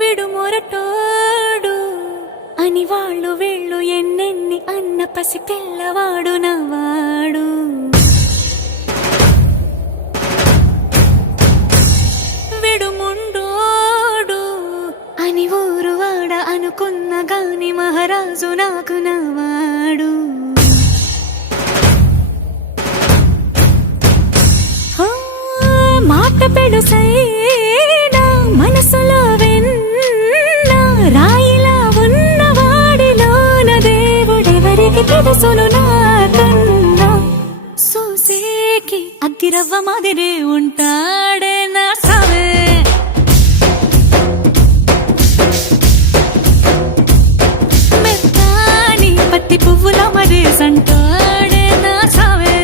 విడు మొరటోడు అని వాళ్ళు వీళ్ళు ఎన్నెన్ని అన్న పసి పిల్లవాడు నవాడు. విడు ముండోడు అని ఊరు వాడ అనుకున్న గాని మహారాజు నాకు నవాడు. మాట పెడుసైనా మనసులో వెన్న రాయిలా ఉన్నవాడిలోన దేవుడెవరికి తెలుసును నాకన్నా. సూసేకి అగ్గిరవ్వ మాదిరి ఉంటాడే నా సవే. మెత్తాని పత్తి పువ్వుల మరి సంటాడే నా సవే.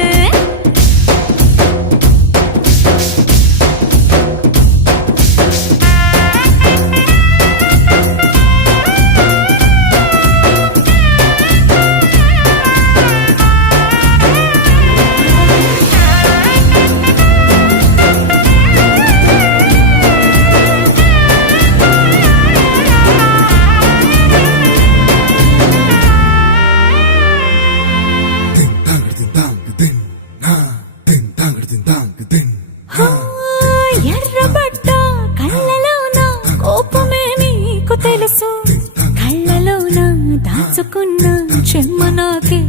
ఎర్రబడ్డ కళ్ళలోన కోపమే నీకు తెలుసు, కళ్ళలోన దాచుకున్న చెమ్మ నాకే